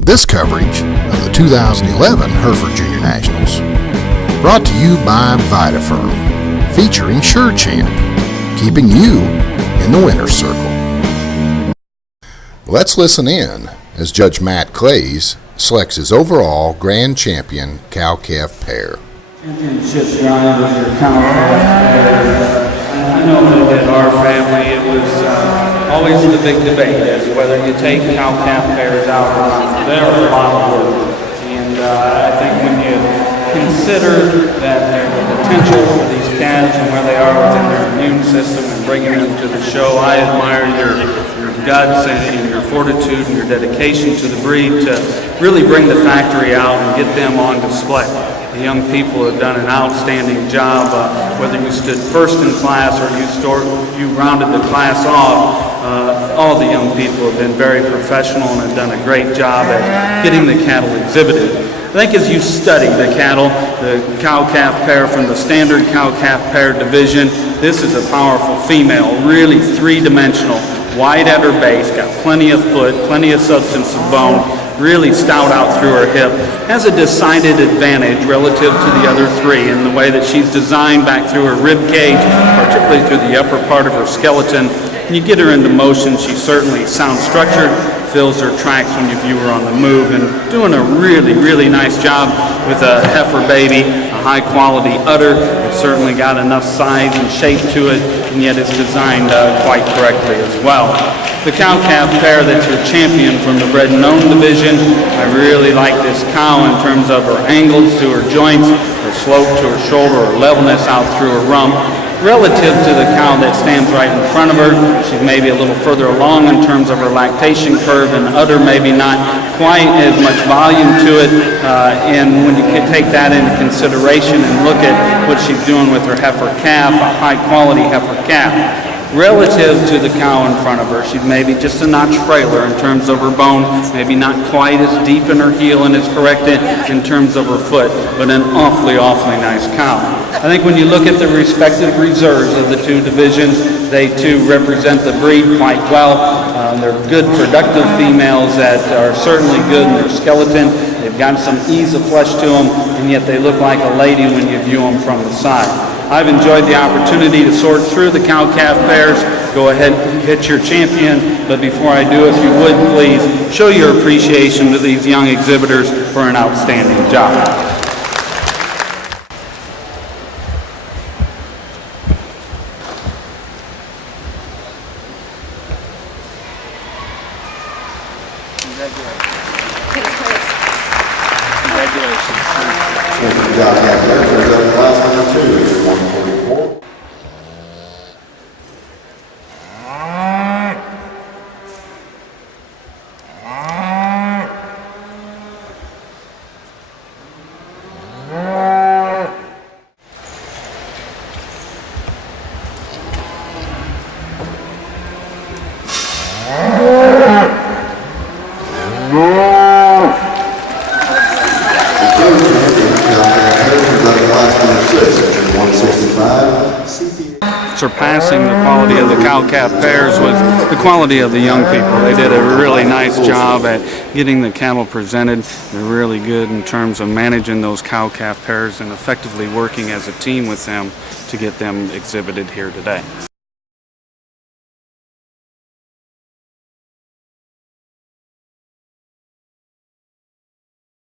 This coverage of the 2011 Hereford Junior Nationals brought to you by VitaFirm, featuring SureChamp, keeping you in the winner's circle. Let's listen in as Judge Matt Clays selects his overall grand champion cow-calf pair. Championship drive with your cow-calf. I know that in our family it was always the big debate as whether you take cow-calf pairs out or not. They're a lot of work, and I think when you consider that there's the potential for these calves and where they are within their immune system and bringing them to the show, I admire your guts and your fortitude and your dedication to the breed to really bring the factory out and get them on display. The young people have done an outstanding job. Whether you stood first in class or you rounded the class off, all the young people have been very professional and have done a great job at getting the cattle exhibited. I think as you study the cattle, the cow-calf pair from the standard cow-calf pair division, this is a powerful female, really three-dimensional, wide at her base, got plenty of foot, plenty of substance of bone, really stout out through her hip, has a decided advantage relative to the other three in the way that she's designed back through her rib cage, particularly through the upper part of her skeleton. When you get her into motion, she's certainly sound structured, fills her tracks when you view her on the move, and doing a really, really nice job with a heifer baby, a high quality udder. It's certainly got enough size and shape to it, and yet it's designed quite correctly as well. The cow-calf pair that's your champion from the bred and owned division, I really like this cow in terms of her angles to her joints, her slope to her shoulder, her levelness out through her rump. Relative to the cow that stands right in front of her, she's maybe a little further along in terms of her lactation curve, and the udder maybe not quite as much volume to it. And when you can take that into consideration and look at what she's doing with her heifer calf, a high quality heifer calf, relative to the cow in front of her, she's maybe just a notch frailer in terms of her bone, maybe not quite as deep in her heel and as corrected in terms of her foot, but an awfully, awfully nice cow. I think when you look at the respective reserves of the two divisions, they too represent the breed quite well. They're good, productive females that are certainly good in their skeleton. They've got some ease of flesh to them, and yet they look like a lady when you view them from the side. I've enjoyed the opportunity to sort through the cow-calf pairs. Go ahead and hit your champion, but before I do, if you would please show your appreciation to these young exhibitors for an outstanding job. Good job, Captain. There's up class number 2, 144. Surpassing the quality of the cow-calf pairs with the quality of the young people. They did a really nice job at getting the cattle presented. They're really good in terms of managing those cow-calf pairs and effectively working as a team with them to get them exhibited here today.